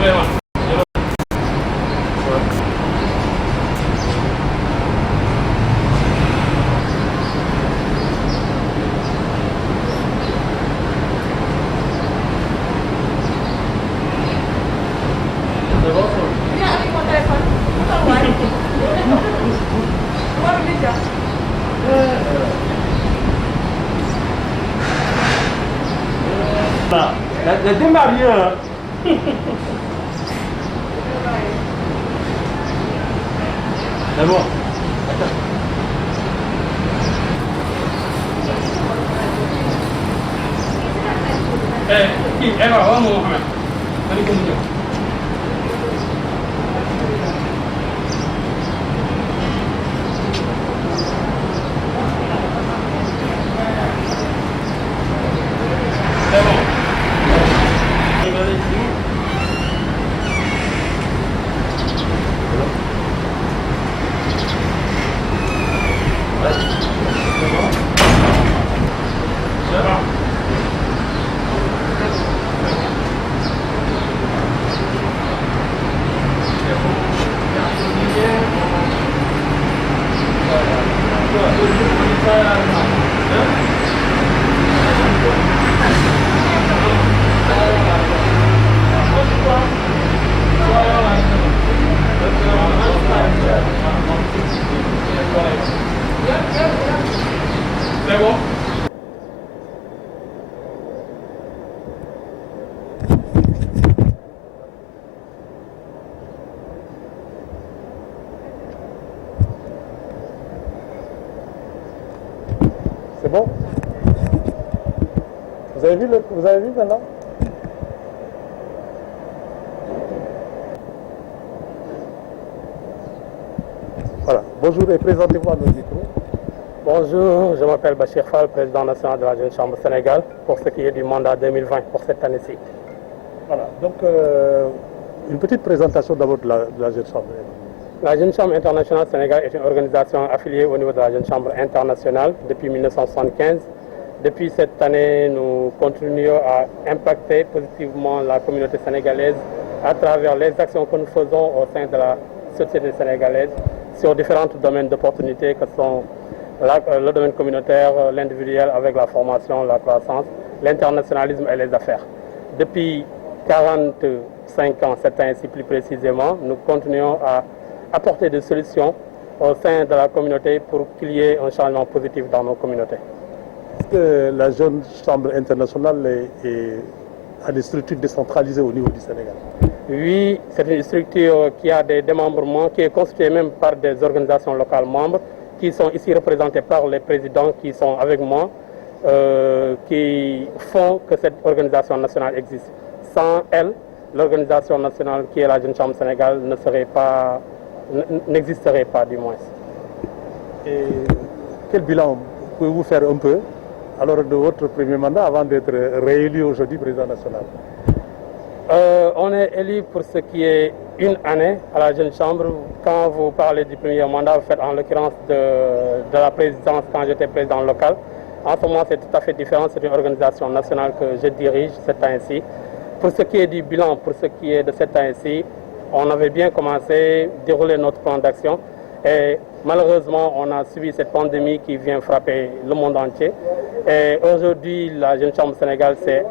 Viens avec mon téléphone. La démarrière. C'est bon. Eh, va, Mohamed. Allez, continue. C'est bon. C'est bon. C'est bon? Vous avez vu maintenant? Voilà. Bonjour et présentez-vous à nos micros. Bonjour, je m'appelle Bachir Fall, président national de la Jeune Chambre Sénégal, pour ce qui est du mandat 2020 pour cette année-ci. Voilà. Donc, une petite présentation d'abord de la Jeune Chambre. La Jeune Chambre internationale Sénégal est une organisation affiliée au niveau de la Jeune Chambre internationale depuis 1975. Depuis cette année, nous continuons à impacter positivement la communauté sénégalaise à travers les actions que nous faisons au sein de la société sénégalaise sur différents domaines d'opportunités que sont le domaine communautaire, l'individuel avec la formation, la croissance, l'internationalisme et les affaires. Depuis 45 ans, c'est ainsi plus précisément, nous continuons à apporter des solutions au sein de la communauté pour qu'il y ait un changement positif dans nos communautés. Est-ce que la Jeune Chambre internationale a des structures décentralisées au niveau du Sénégal? Oui, c'est une structure qui a des démembrements, qui est constituée même par des organisations locales membres, qui sont ici représentés par les présidents qui sont avec moi, qui font que cette organisation nationale existe. Sans elle, l'organisation nationale qui est la Jeune Chambre Sénégal n'existerait pas du moins. Et quel bilan pouvez-vous faire un peu alors de votre premier mandat avant d'être réélu aujourd'hui président national? On est élu pour ce qui est une année à la Jeune Chambre. Quand vous parlez du premier mandat, vous faites en l'occurrence de la présidence quand j'étais président local. En ce moment, c'est tout à fait différent. C'est une organisation nationale que je dirige cette année-ci. Pour ce qui est du bilan, pour ce qui est de cette année-ci, on avait bien commencé à dérouler notre plan d'action. Et malheureusement, on a subi cette pandémie qui vient frapper le monde entier. Et aujourd'hui, la Jeune Chambre Sénégal, c'est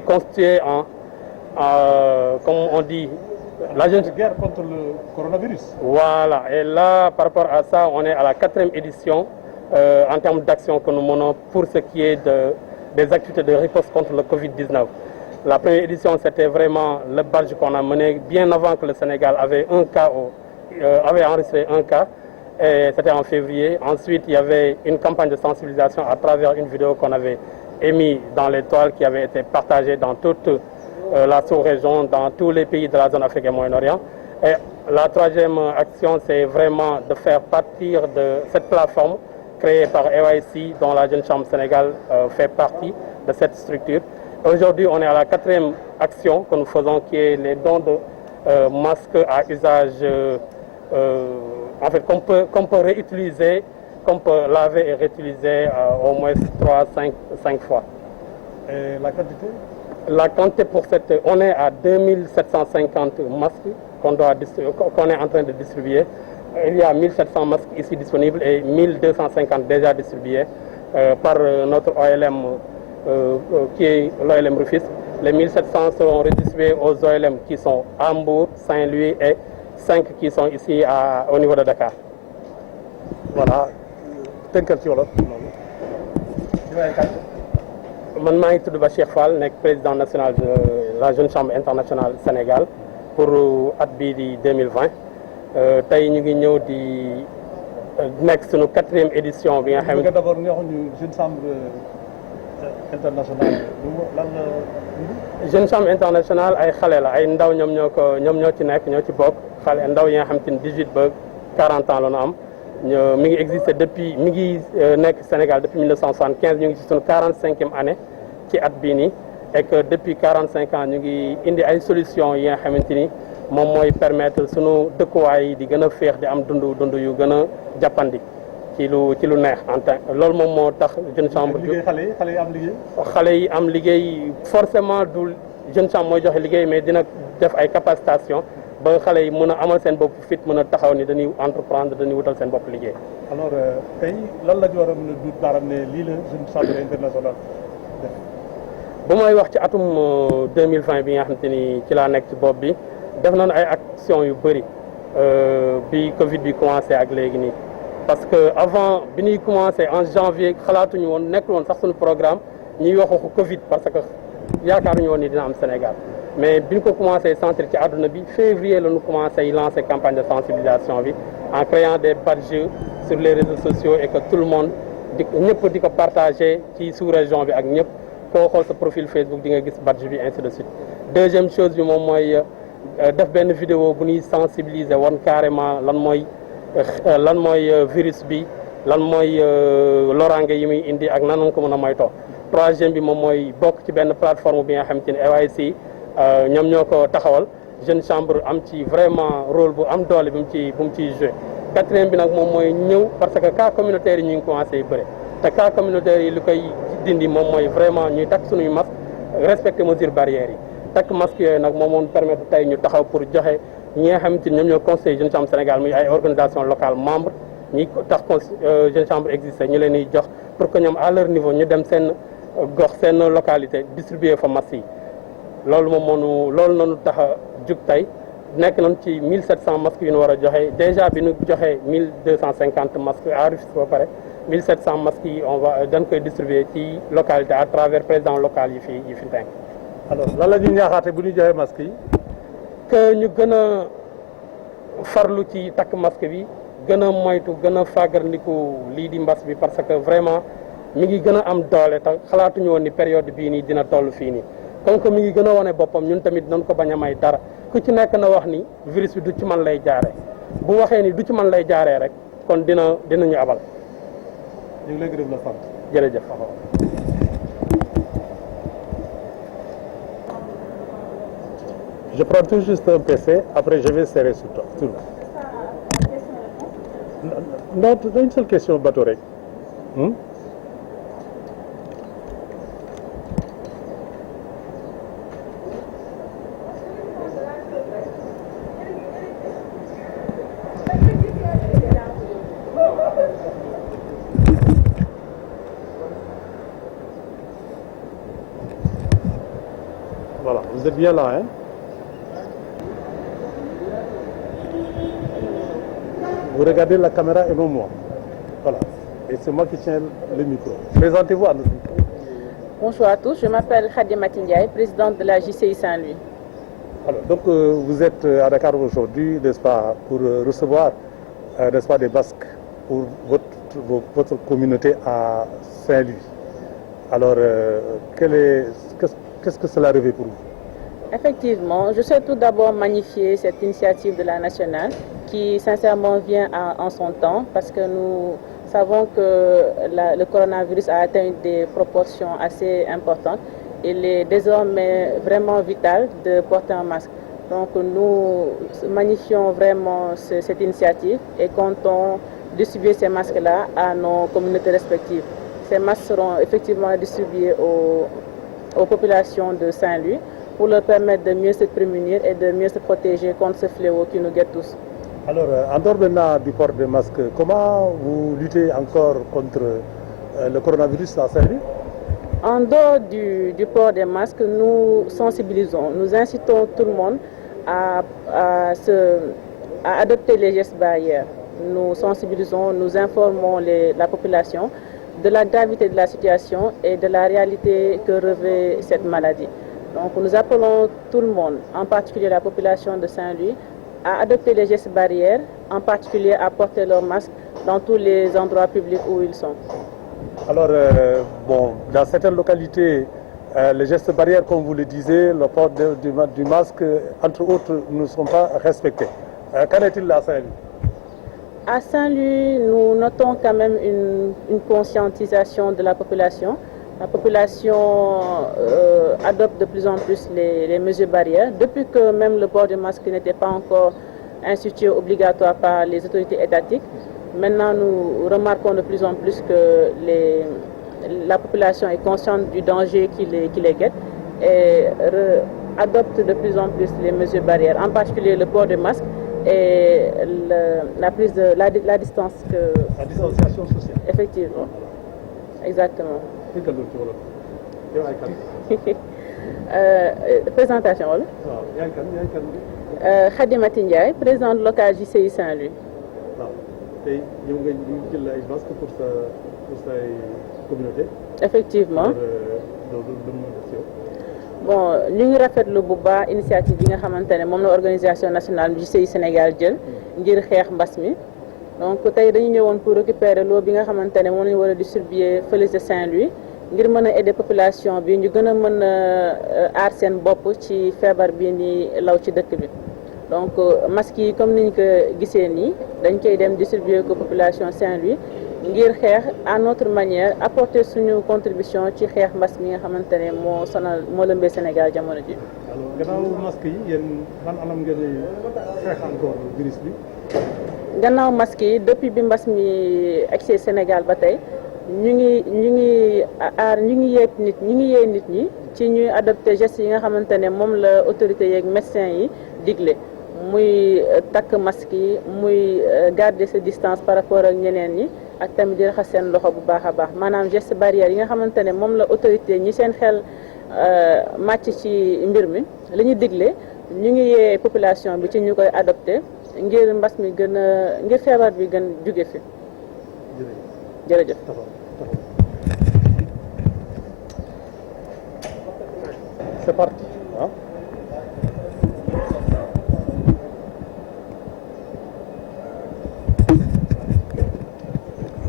constitué comme on dit, la Jeune guerre contre le coronavirus. Voilà. Et là, par rapport à ça, on est à la 4e édition en termes d'action que nous menons pour ce qui est des activités de riposte contre le Covid-19. La première édition, c'était vraiment le barrage qu'on a mené bien avant que le Sénégal avait enregistré un cas. C'était en février. Ensuite, il y avait une campagne de sensibilisation à travers une vidéo qu'on avait émise dans l'étoile qui avait été partagée dans toute la sous-région, dans tous les pays de la zone Afrique et Moyen-Orient. Et la 3e action, c'est vraiment de faire partir de cette plateforme créée par EYC, dont la Jeune Chambre Sénégal fait partie de cette structure. Aujourd'hui, on est à la 4e action que nous faisons, qui est les dons de masques à usage qu'on peut réutiliser, qu'on peut laver et réutiliser au moins 3-5 fois. Et la quantité? La quantité pour on est à 2750 masques qu'on est en train de distribuer. Il y a 1700 masques ici disponibles et 1250 déjà distribués par notre OLM qui est l'OLM Rufisque. Les 1700 seront redistribués aux OLM qui sont à Hambourg, Saint-Louis et 5 qui sont ici au niveau de Dakar. Voilà. tënkal ci wolof. man maa ngi tudd Bachir Fall nekk président national de la jeune chambre internationale Sénégal pour at bii di 2020 tey ñu ngi ñëw di nekk sunu 4e édition bi nga xam ne. d'abord nga waxoon ñu jeune chambre internationale lan la. jeune chambre internationale ay xale la ay ndaw ñoom ñoo ci nekk ñoo ci bokk xale ndaw yi nga xam te ni 18 ba 40 ans la ñu am. mi ngi existé depuis mi ngi nekk Sénégal depuis 1975 ñu ngi ci sunu 45e année ci at bii nii et que depuis 45 ans ñu ngi indi ay solutions yi nga xamante ni moom mooy permettre sunu dëkkuwaay yi di gën a féex di am dund yu gën a jàppandi ci lu neex en tant loolu moom moo tax jeune chambre. xale yi am liggéey. xale yi am liggéey forcément du jeune chambre mooy joxe liggéey mais dina def ay capacitation. ba xale yi mën a amal seen bopp fit mën a taxaw ni dañuy entreprendre dañuy wutal seen bopp liggéey. alors tey lan la ñu war a mën a duut baaraam ne lii la jeune chambre internationale def. bu may wax ci atum 2020 bi nga xamante ni ci laa nekk ci bopp bi def nañu ay action yu bëri bi Covid bi commencé ak léegi nii parce que avant bi ñuy commencé en janvier xalaatuñu woon nekkul woon sax suñu programme ñuy wax waxu Covid parce que yaakaaruñu woon ni dina am Sénégal. mais bi ñu ko commencé sentir ci àdduna bi février la ñu commencé lancer campagne de sensibilisation bi en créant des badges sur les réseaux sociaux et que tout le monde ñëpp di ko partager ci sous-région bi ak ñëpp koo xool sa profil Facebook di nga gis badge bi ainsi de suite. deuxième chose bi moom mooy def benn vidéo bu ñuy sensibiliser woon carrément lan mooy virus bi lan mooy loraange yi muy indi ak nan lañ ko mën a moytoo. troisième bi moom mooy bokk ci benn plateforme bi nga xamante ni AYC ñoom ñoo ko taxawal jeune chambre am ci vraiment rôle bu am doole bu mu ciy joué. quatrième bi nag moom mooy ñëw parce que cas communautaire yi ñu ngi commencé bëre te cas communautaire yi li koy dindi moom mooy vraiment ñuy takk suñuy masque respecter mesures barrières yi takk masque yooyu nag moom moo permettre tey ñu taxaw pour joxe ñi nga xamante ni ñoom ñoo conseil jeune chambre Sénégal muy ay organisation locale membre ñi tax jeune chambre existé ñu leen di jox pour que ñoom à leur niveau ñu dem seen gox seen localité distribuer fa masque yi. loolu moom loolu nañu tax a jug tey nekk nañ ci 1700 masques yu ñu war a joxe déjà bi ñu joxe 1250 masques à Rufisque ba pare 1700 masques yi dañ koy distribuer ci localité à travers président local yi fi tënk. alors lan la ñuy ñaaxaate bu ñu joxe masques yi. que ñu gën a farlu ci takk masque bi gën a moytu gën a fàggarniku lii di mbas bi parce que vraiment mi ngi gën a am doole te xalaatuñu woon ni période bii nii dina toll fii nii. comme que mi ngi gën a wane boppam ñun tamit nañ ko bañ a may dara ku ci nekk na wax ni virus bi du ci man lay jaaree bu waxee ni du ci man lay jaaree rek kon dinañu abal. ñu ngi lay gërëm la sant. jërëjëf. je prends tout juste un PC après je vais serrer sur toi. non une seule question bateau rek. Voilà, vous êtes bien là, hein? Vous regardez la caméra et non moi. Voilà. Et c'est moi qui tiens le micro. Présentez-vous à nous. Bonjour à tous, je m'appelle Khadia Matindiaye, présidente de la JCI Saint-Louis. Alors, donc vous êtes à Dakar aujourd'hui, n'est-ce pas, pour recevoir, n'est-ce pas, des Basques pour votre communauté à Saint-Louis. Alors, qu'est-ce que cela revêt pour vous? Effectivement, je souhaite tout d'abord magnifier cette initiative de la nationale qui sincèrement vient en son temps parce que nous savons que le coronavirus a atteint des proportions assez importantes. Il est désormais vraiment vital de porter un masque. Donc nous magnifions vraiment cette initiative et comptons distribuer ces masques-là à nos communautés respectives. Ces masques seront effectivement distribués aux aux populations de Saint-Louis pour leur permettre de mieux se prémunir et de mieux se protéger contre ce fléau qui nous guette tous. Alors, en dehors maintenant du port des masques, comment vous luttez encore contre le coronavirus à Saint-Louis? En dehors du port des masques, nous sensibilisons, nous incitons tout le monde à adopter les gestes barrières. Nous sensibilisons, nous informons la population de la gravité de la situation et de la réalité que revêt cette maladie. Donc nous appelons tout le monde, en particulier la population de Saint-Louis, à adopter les gestes barrières, en particulier à porter leur masque dans tous les endroits publics où ils sont. Alors, dans certaines localités, les gestes barrières, comme vous le disiez, le port du masque, entre autres, ne sont pas respectés. Qu'en est-il à Saint-Louis? À Saint-Louis, nous notons quand même une conscientisation de la population. La population adopte de plus en plus les mesures barrières. Depuis que même le port du masque n'était pas encore institué obligatoire par les autorités étatiques, maintenant nous remarquons de plus en plus que la population est consciente du danger qui les guette et adopte de plus en plus les mesures barrières, en particulier le port du masque et la prise de la distance. La distanciation sociale. Effectivement. Exactement. Présentation wala. Khadimati Ndiaye, présidente locale JCI Saint-Louis. waaw tey yow nga jël ay masques pour sa communauté. Effectivement. Bon ñu ngi rafetlu bu baax initiative bi nga xamante ne moom la organisation nationale JCI Sénégal jël ngir xeex mbas mi. Donc tey dañu ñëwoon pour récupérer loo bi nga xamante ne moom la ñu war a distribuer fële ca Saint-Louis ngir mën a aider population bi ñu gën a mën a aar seen bopp ci feebar bii nii law ci dëkk bi. Donc masques yi comme niñ ko gisee nii dañ koy dem distribuer ko population Saint-Louis ngir xeex à notre manière apporter suñu contribution ci xeex mbas mi nga xamante ne moo lëmbee Sénégal jamono ji. alors gannaaw masques yi yéen ban anam ngeen di xeex encore virus bi. gannaaw masque yi depuis bi mbas mi egsi Sénégal ba tey ñu ngi yee nit ñi ci ñuy adopté gestes yi nga xamante ne moom la autorité yeeg médecins yi digle muy takk masque yi muy garder sa distance par rapport ak ñeneen ñi ak tamit di raxas seen loxo bu baax a baax maanaam geste barrière yi nga xamante ne moom la autorité ñi seen xel màcc ci mbir mi li ñu digle ñu ngi yee population bi ci ñu koy adopté ngir mbas mi gën a ngir feebar bi gën jóge fi. jërëjëf. C'est parti. Hein?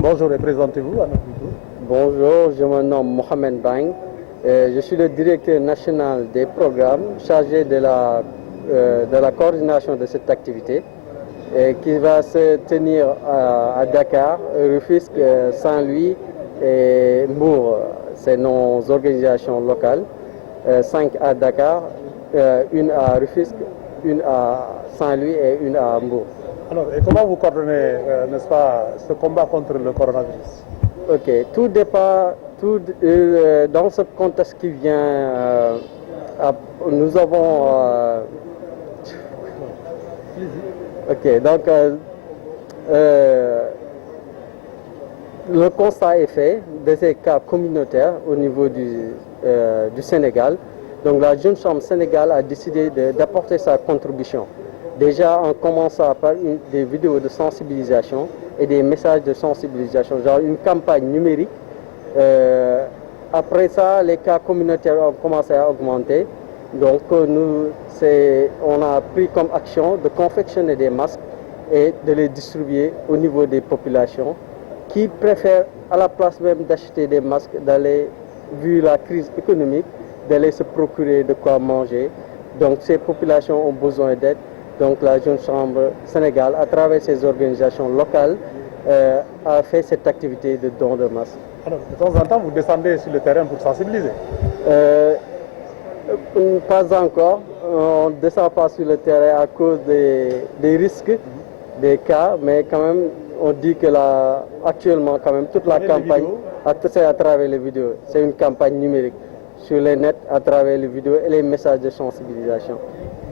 Bonjour et présentez-vous à notre micro. Bonjour, je me nomme Mohamed Bang. Je suis le directeur national des programmes chargé de la coordination de cette activité qui va se tenir à Dakar, Rufisque, Saint-Louis et Mbour. C'est nos organisations locales. 5 à Dakar, une à Rufisque, une à Saint-Louis et une à Mbour. Alors, et comment vous coordonnez, n'est-ce pas, ce combat contre le coronavirus? Ok, tout dépend, dans ce contexte qui vient, nous avons... ok, donc le constat est fait de ces cas communautaires au niveau du Sénégal. Donc la Jeune Chambre Sénégal a décidé d'apporter sa contribution. Déjà en commençant par des vidéos de sensibilisation et des messages de sensibilisation, genre une campagne numérique. Après ça, les cas communautaires ont commencé à augmenter. Donc on a pris comme action de confectionner des masques et de les distribuer au niveau des populations qui préfèrent, à la place même d'acheter des masques, vu la crise économique, d'aller se procurer de quoi manger. Donc ces populations ont besoin d'aide. Donc la Jeune Chambre Sénégal, à travers ses organisations locales, a fait cette activité de don de masques. Alors, de temps en temps, vous descendez sur le terrain pour sensibiliser? Pas encore. On ne descend pas sur le terrain à cause des risques, des cas, mais quand même, on dit que actuellement, quand même, toute la campagne, c'est à travers les vidéos. C'est une campagne numérique. sur les nets à travers les vidéos et les messages de sensibilisation.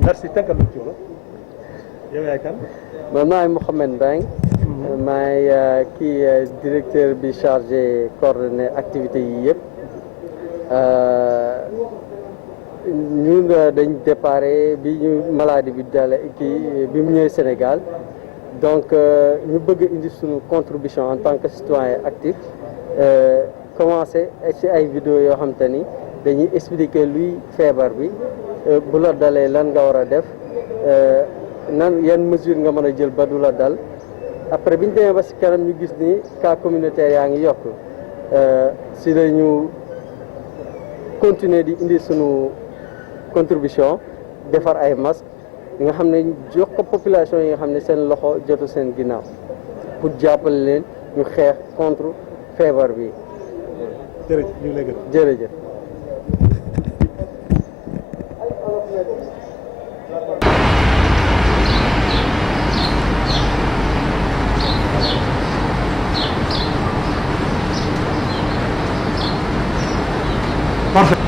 Merci. Tënkal lu ci wala yow yaay kan. man maay Mouhamed Mbengue. maay directeur bi chargé coordonné activités yi yëpp. ñun dañ déparé bi ñu maladie bi dale bi mu ñëwee Sénégal donc ñu bëgg indi suñu contribution en tant que citoyen actif commencé ci ay vidéo yoo xam te ni dañuy expliquer luy feebar bi bu la dalee lan nga war a def nan yan mesure nga mën a jël ba du la dal après bi ñu demee ba ci kanam ñu gis ni cas communautaire yaa ngi yokk ci la ñu continuer di indi sunu contribution defar ay masques yi nga xam ne jox ko population yi nga xam ne seen loxo jotu seen ginnaaw pour jàppale leen ñu xeex contre feebar bi. jërëjëf ñu ngi lay gërëm. jërëjëf. Parfait.